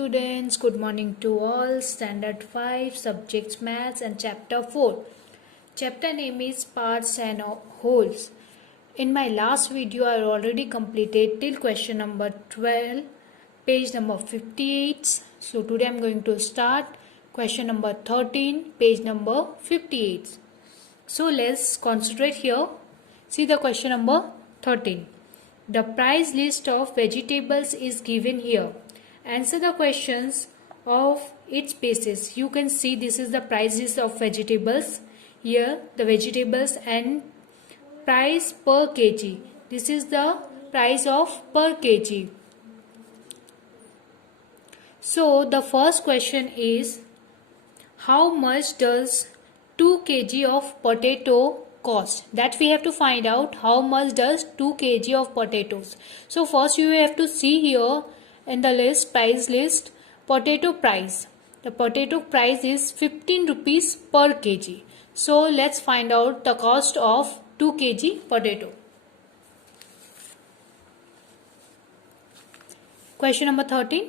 students, good morning to all. Standard 5, subjects maths and chapter 4. Chapter name is parts and wholes. In my last video I already completed till question number 12, page number 58. So today I am going to start question number 13, page number 58. So let's concentrate here. See the question number 13. The price list of vegetables is given here. Answer the questions of its basis. You can see this is the price list of vegetables. Here the vegetables and price per kg. This is the price of per kg. So the first question is, how much does 2 kg of potato cost? That we have to find out. How much does 2 kg of potatoes? So first you have to see here in the list, price list, potato price. The potato price is 15 rupees per kg. So let's find out the cost of 2 kg potato. Question number 13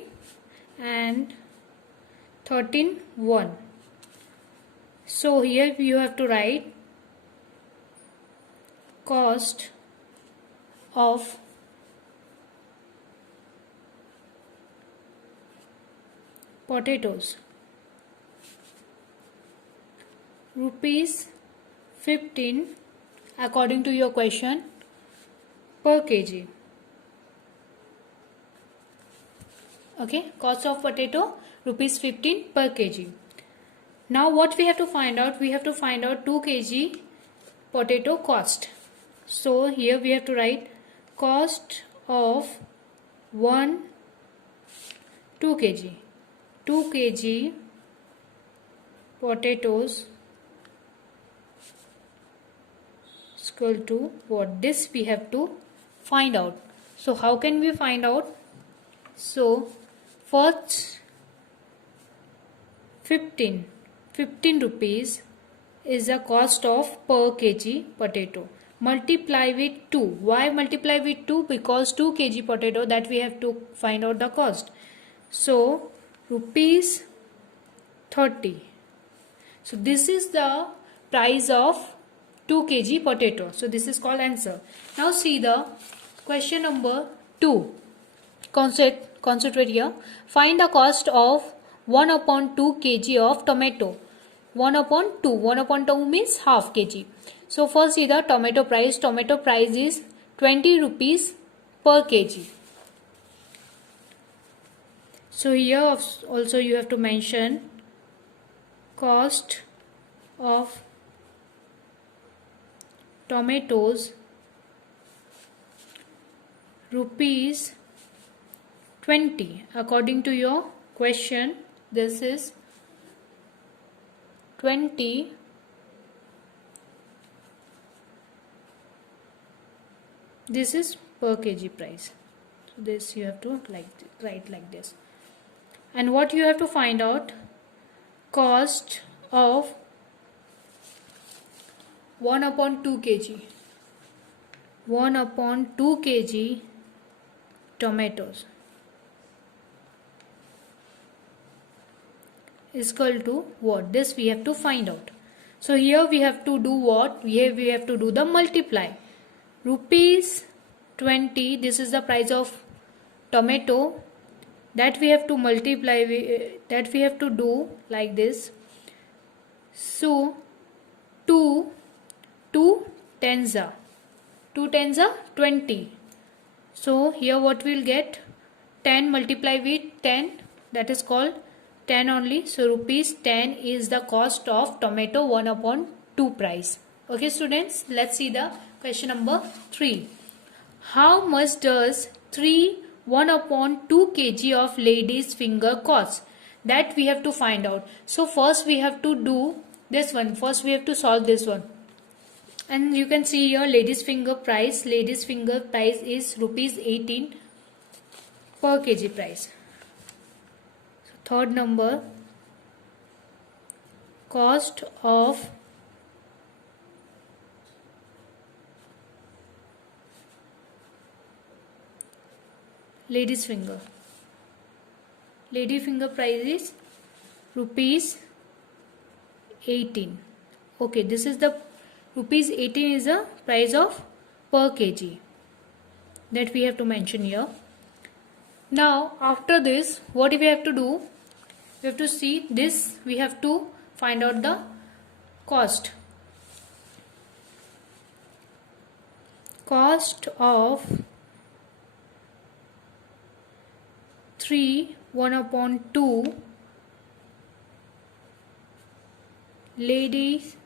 and 13.1. So here you have to write cost of potatoes rupees 15 according to your question per kg. Okay, cost of potato rupees 15 per kg. Now what we have to find out? We have to find out 2 kg potato cost. So here we have to write cost of 2 kg. 2 kg potatoes is equal to what? This we have to find out. So how can we find out? So first 15 rupees is the cost of per kg potato. Multiply with 2. Why multiply with 2? Because 2 kg potato, that we have to find out the cost. So rupees 30. So this is the price of 2 kg potato. So this is called answer. Now see the question number 2. Concentrate here. Find the cost of 1/2 kg of tomato. 1/2. 1/2 means half kg. So first see the tomato price. Tomato price is 20 rupees per kg. So here also you have to mention cost of tomatoes rupees 20. According to your question, this is 20 this is per kg price. So this you have to write like this. And what you have to find out? Cost of 1/2 kg. 1/2 kg tomatoes is equal to what? This we have to find out. So here we have to do what? Here we have to do the multiply. Rupees 20, this is the price of tomato, that we have to multiply, that we have to do like this. So 2 tens are 20. So here what we'll get? 10 multiply with 10, that is called 10 only. So rupees 10 is the cost of tomato 1/2 price. Okay students, let's see the question number 3. How much does 1/2 kg of lady's finger cost? That we have to find out. So first we have to do this one. First we have to solve this one. And you can see here lady's finger price. Lady's finger price is rupees 18 per kg price. So third number, cost of lady's finger. lady finger price is rupees 18. Okay, this is the rupees 18 is the price of per kg that we have to mention here. Now after this, what we have to do? We have to see this, we have to find out the cost. Cost of 3 1/2 lady's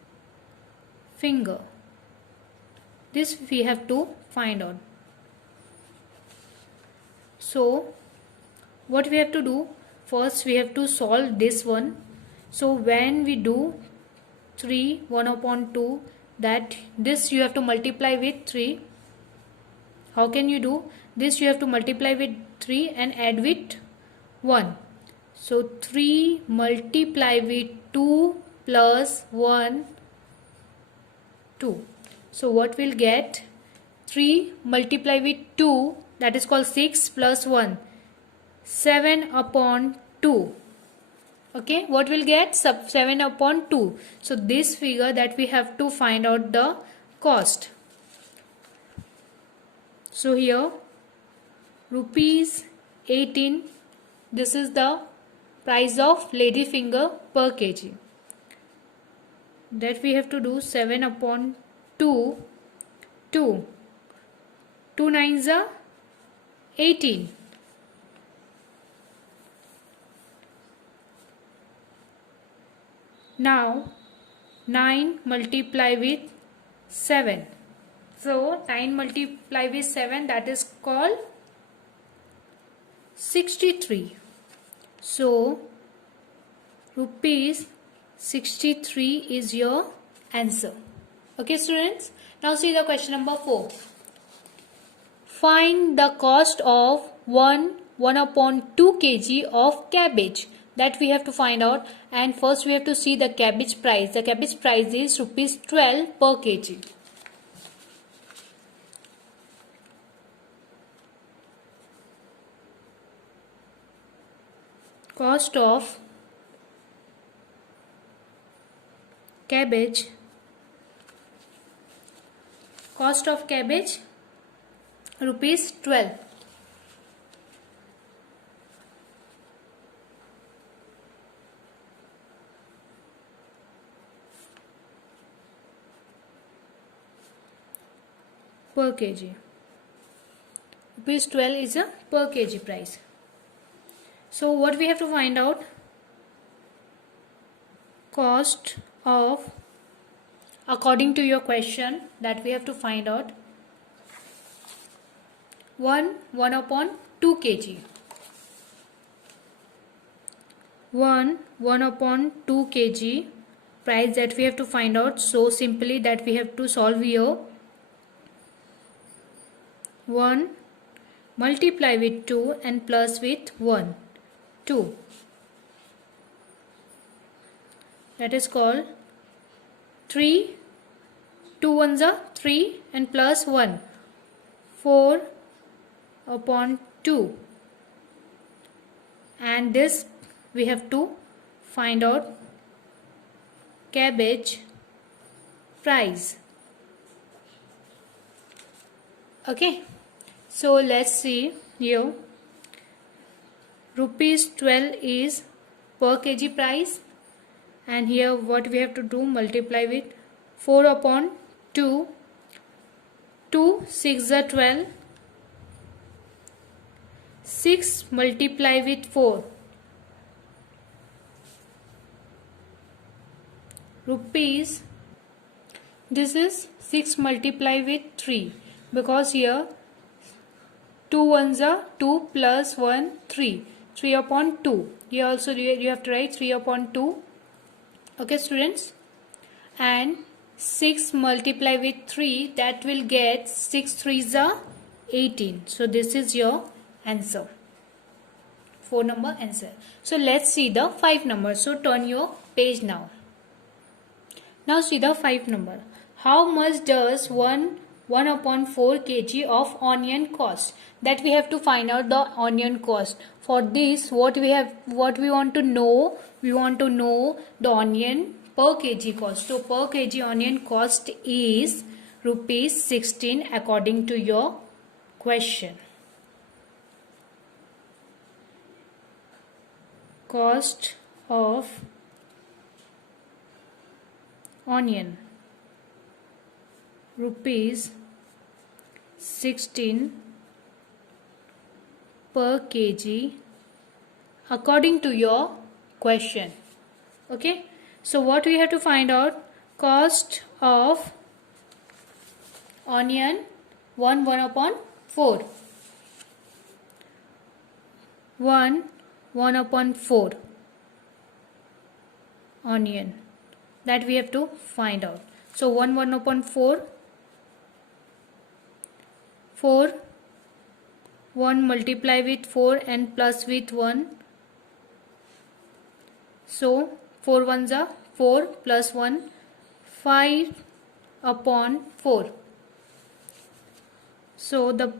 finger. This we have to find out. So what we have to do? First we have to solve this one. So when we do 3 1/2, that this you have to multiply with 3. How can you do? This you have to multiply with 3 and add with 1. So 3 multiply with 2 plus 1, 2. So what we'll get? 3 multiply with 2, that is called 6 plus 1, 7/2. Okay, what we'll get? 7/2. So this figure that we have to find out the cost. So here rupees 18, this is the price of lady finger per kg. That we have to do 7/2. 2 nines are 18. Now 9 multiply with 7. So 9 multiply with 7, that is called 63. So rupees 63 is your answer. Okay students, now see the question number 4. Find the cost of 1/2 kg of cabbage. That we have to find out, and first we have to see the cabbage price. The cabbage price is rupees 12 per kg. Cost of cabbage. Cost of cabbage rupees 12. Per kg. Rupees 12 is a per kg price. So what we have to find out? Cost of, according to your question, that we have to find out 1/2 kg. 1/2 kg price that we have to find out. So simply that we have to solve here. 1 multiply with 2 and plus with 1, 2. That is called 3. 2 ones are 3 and plus 1, 4/2. And this we have to find out cabbage price. Okay, so let's see here. Rupees 12 is per kg price, and here what we have to do? Multiply with 4/2. 2 6 are 12. 6 multiply with 4. Rupees. This is 6 multiply with 3, because here 2 ones are 2 plus 1, 3. 3/2. Here also you have to write 3/2. Okay students, and 6 multiply with 3, that will get 6 3s are 18. So this is your answer, 4 number answer. So let's see the 5 number. So turn your page now. Now see the 5 number. How much does 1 1 upon 4 kg of onion cost. That we have to find out the onion cost. For this, what we want to know, we want to know the onion per kg cost. So per kg onion cost is rupees 16 according to your question. Cost of onion rupees 16 per kg according to your question. Okay, so what we have to find out, cost of onion 1 upon 4, 1 upon 4 onion, that we have to find out. So 1 upon 4, 1 multiply with 4 and plus with 1. So 4 ones are 4 plus 1, 5 upon 4. So the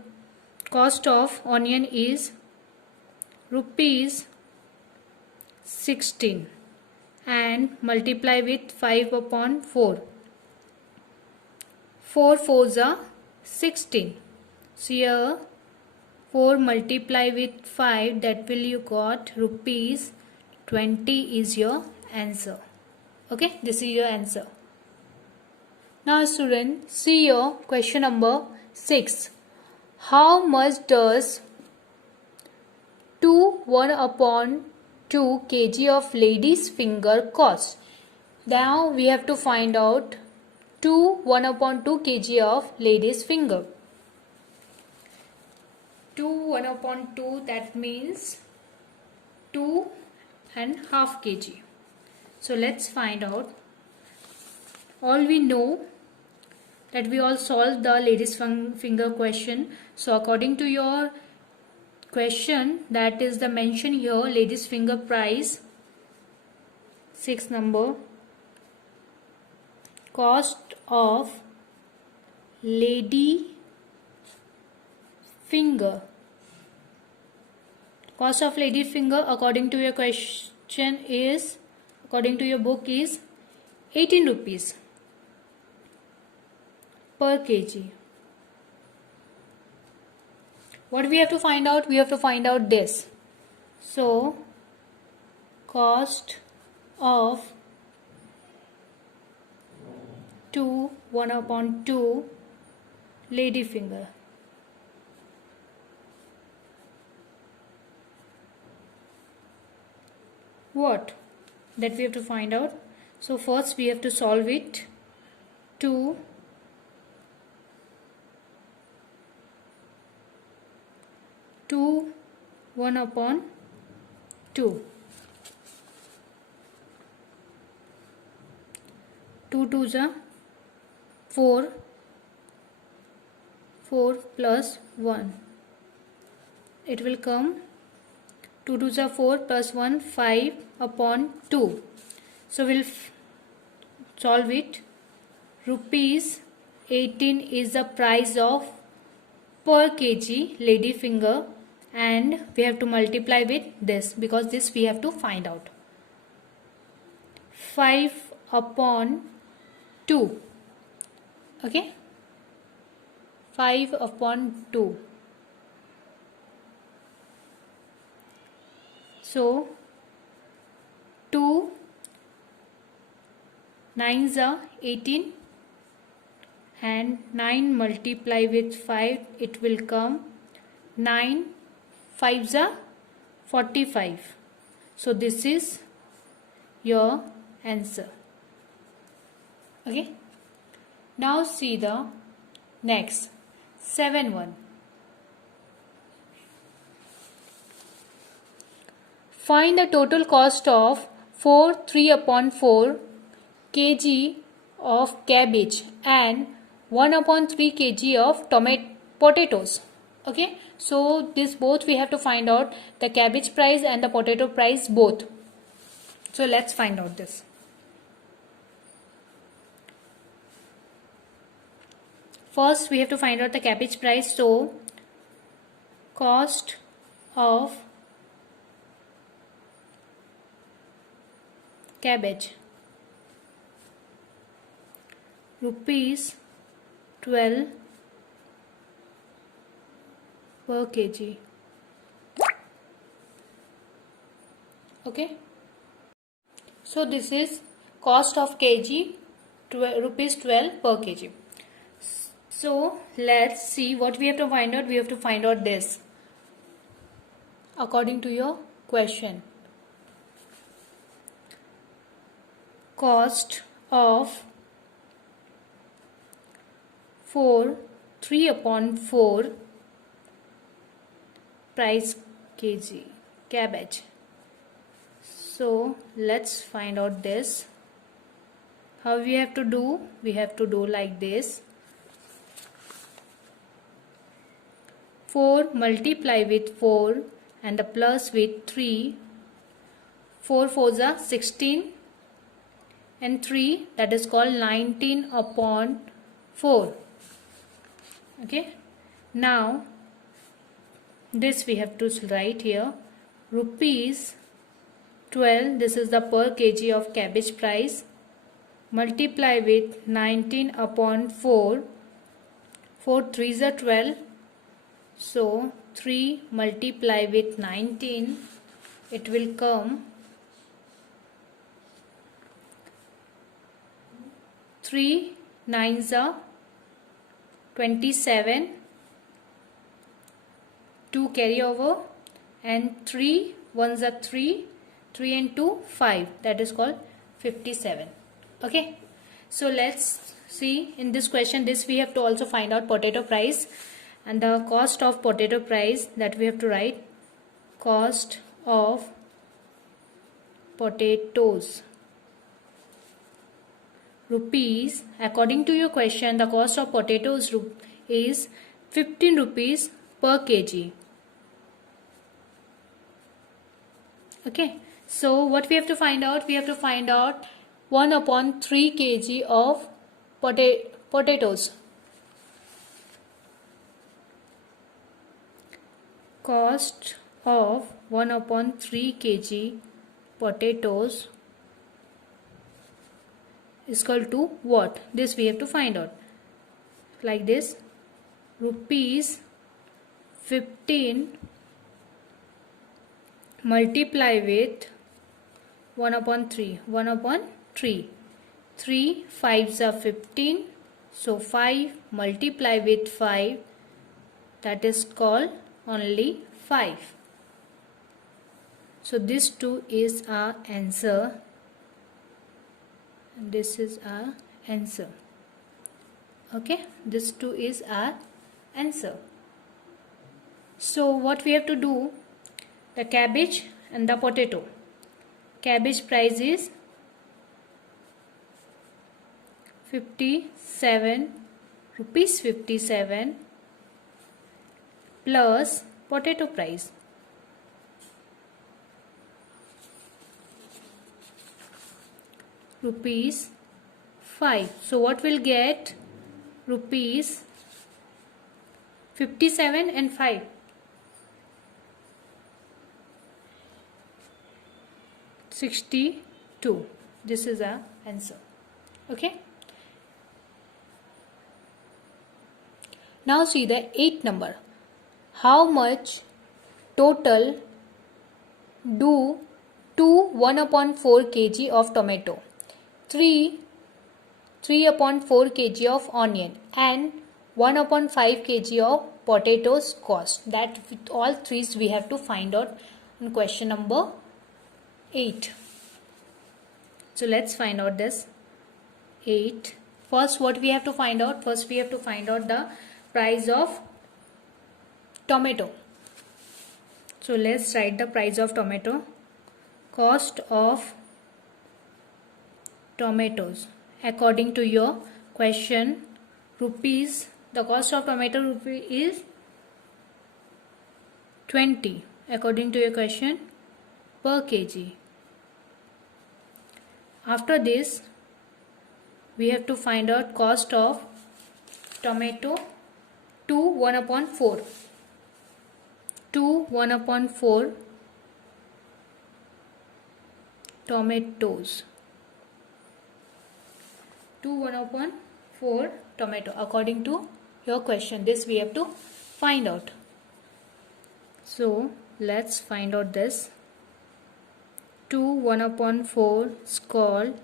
cost of onion is rupees 16 and multiply with 5 upon 4. 4 fours are 16. So here 4 multiply with 5, that will you got rupees 20 is your answer. Okay, this is your answer. Now student, see your question number 6. How much does 1 upon 2 kg of lady's finger cost? Now we have to find out 1 upon 2 kg of lady's finger. 1 upon 2, that means 2.5 kg. So let's find out. All we know that we all solved the lady's finger question. So according to your question, that is the mention here, lady's finger price, 6 number, cost of lady finger. Cost of lady finger according to your question is, according to your book, is 18 rupees per kg. What we have to find out? We have to find out this. So cost of 1 upon 2 lady finger. What? That we have to find out. So first we have to solve it. 1 upon 2. 2 2s are 4. 4 plus 1. It will come 2 2s are 4 plus 1, 5 upon 2. So we'll solve it. Rupees 18 is the price of per kg lady finger, and we have to multiply with this because this we have to find out. 5 upon 2. Okay, 5 upon 2. So 2 9s are 18 and 9 multiply with 5, it will come 9 5s are 45. So this is your answer. Okay, now see the next 7.1. Find the total cost of 3 upon 4 kg of cabbage and 1 upon 3 kg of potatoes. Okay, so this both we have to find out, the cabbage price and the potato price both. So let's find out this. first we have to find out the cabbage price. So cost of cabbage, rupees 12 per kg. Okay, so this is cost of kg, rupees 12 per kg. So let's see what we have to find out. We have to find out this according to your question. Cost of 3/4 price kg cabbage. So let's find out this. How we have to do? We have to do like this. 4 multiply with 4 and the plus with 3. 4 4s are 16 and 3, that is called 19/4. Okay, now this we have to write here. Rupees 12, this is the per kg of cabbage price, multiply with 19/4. 4 3s are 12. So 3 multiply with 19, it will come 3 9s are 27, 2 carry over, and 3 1s are 3, 3 and 2 5, that is called 57. Okay, so let's see in this question. This we have to also find out potato price and the cost of potato price, that we have to write. Cost of potatoes, rupees, according to your question the cost of potatoes is 15 rupees per kg. Okay, so what we have to find out? We have to find out 1/3 kg of potatoes. Cost of 1/3 kg potatoes is equal to what? This we have to find out. Like this, rupees 15 multiply with 1/3. 1/3. 3 5s are 15. So 5 multiply with 5, that is called only 5. So this 2 is our answer. This is our answer. Okay, this 2 is our answer. So what we have to do? The cabbage and the potato. Cabbage price is 57 rupees 57 plus potato price. Rupees 5. So what will get? Rupees 57 and 5. 62. This is our answer. Okay. Now see the 8th number. How much total do 1/4 kg of tomato, 3/4 kg of onion and 1/5 kg of potatoes cost? That with all threes we have to find out in question number 8. So let's find out this 8. First what we have to find out? First we have to find out the price of tomato. So let's write the price of tomato. Cost of tomatoes according to your question, rupees, the cost of tomato rupee is 20 according to your question per kg. After this we have to find out cost of tomato, 2 1 upon 4, 2 1 upon 4 tomatoes, 2 1 upon 4 tomato according to your question. This we have to find out. So let's find out this. 2 1 upon 4 is called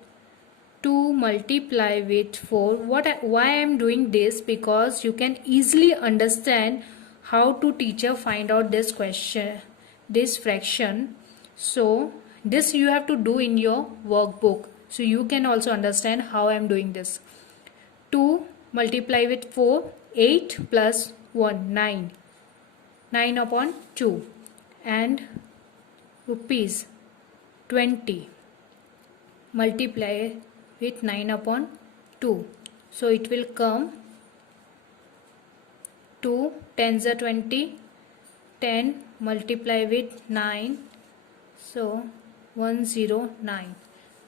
2 multiply with 4. Why I am doing this? Because you can easily understand how to teacher find out this question, this fraction. So this you have to do in your workbook. So you can also understand how I am doing this. 2 multiply with 4, 8 plus 1, 9. 9 upon 2 and rupees 20 multiply with 9 upon 2. So it will come 2 10s are 20, 10 multiply with 9, so 109.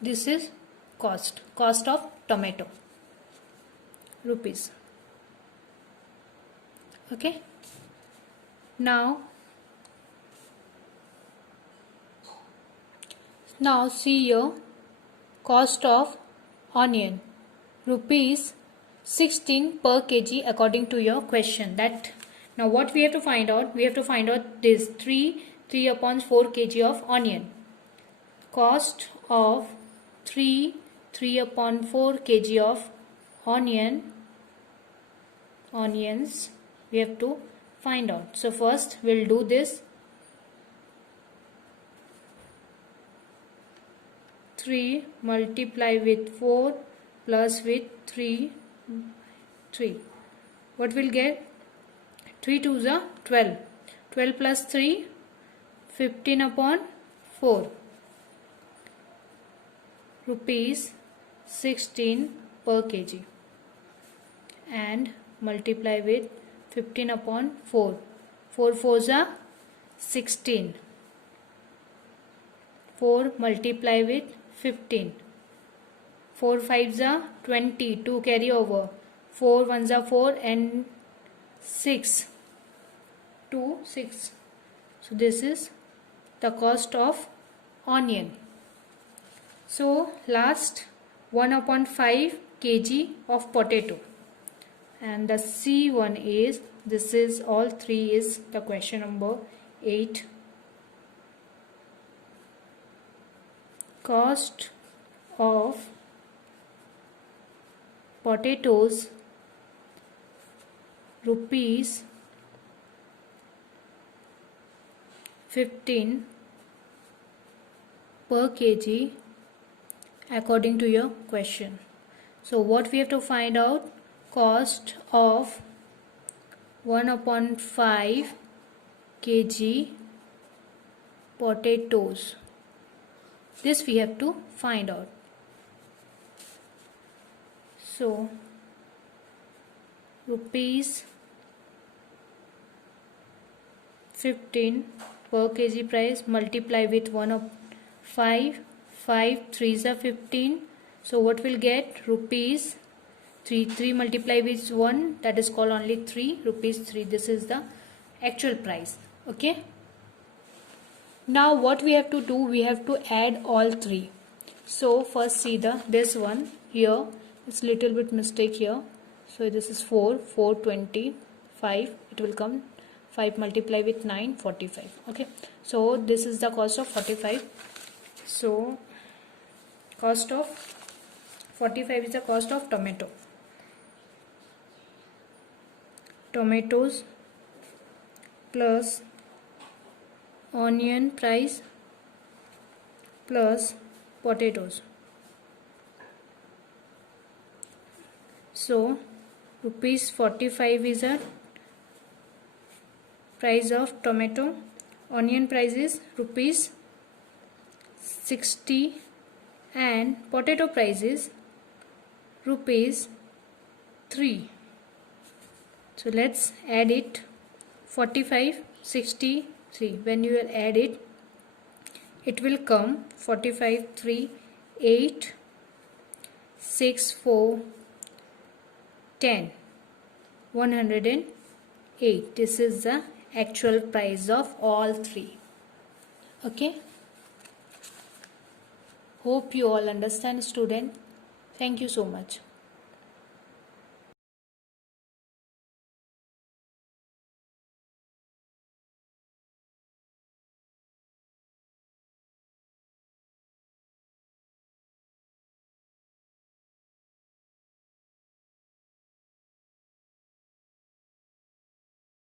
This is cost of tomato, rupees. Okay. Now see your cost of onion, rupees 16 per kg according to your question. That now what we have to find out? We have to find out this 3 upon 4 kg of onion. Cost of 3 upon 4 kg of onions we have to find out. So first we'll do this. 3 multiply with 4 plus with 3. What will get? 3 2s are 12. 12 plus 3, 15 upon 4. Rupees 16 per kg. And multiply with 15 upon 4. 4 4s are 16. 4 multiply with 15. 4 5s are 20. 2 carry over. 4 1s are 4 and 6. 2 6. So this is the cost of onion. So last 1 upon 5 kg of potato. And the C1 is, this is all 3 is the question number 8. Cost of potatoes, rupees 15 per kg according to your question. So what we have to find out? Cost of 1 upon 5 kg potatoes. This we have to find out. So rupees 15 per kg price multiply with 1 of 5. 5 3s are 15. So what will get? Rupees 3. 3 multiply with 1, that is called only 3, rupees 3. This is the actual price. Okay. Now what we have to do? We have to add all 3. So first see this one here. It's little bit mistake here. So this is 4 20 5. It will come 5 multiply with 9 45. Okay. So this is the cost of 45. So cost of 45 is the cost of tomato. Tomatoes plus onion price plus potatoes. So rupees 45 is a price of tomato. Onion price is rupees 60 and potato price is rupees 3. So let's add it. 45 63. When you will add it, it will come 45 3 8 6 4 10. 108. This is the actual price of all three. Okay. Hope you all understand, student. Thank you so much.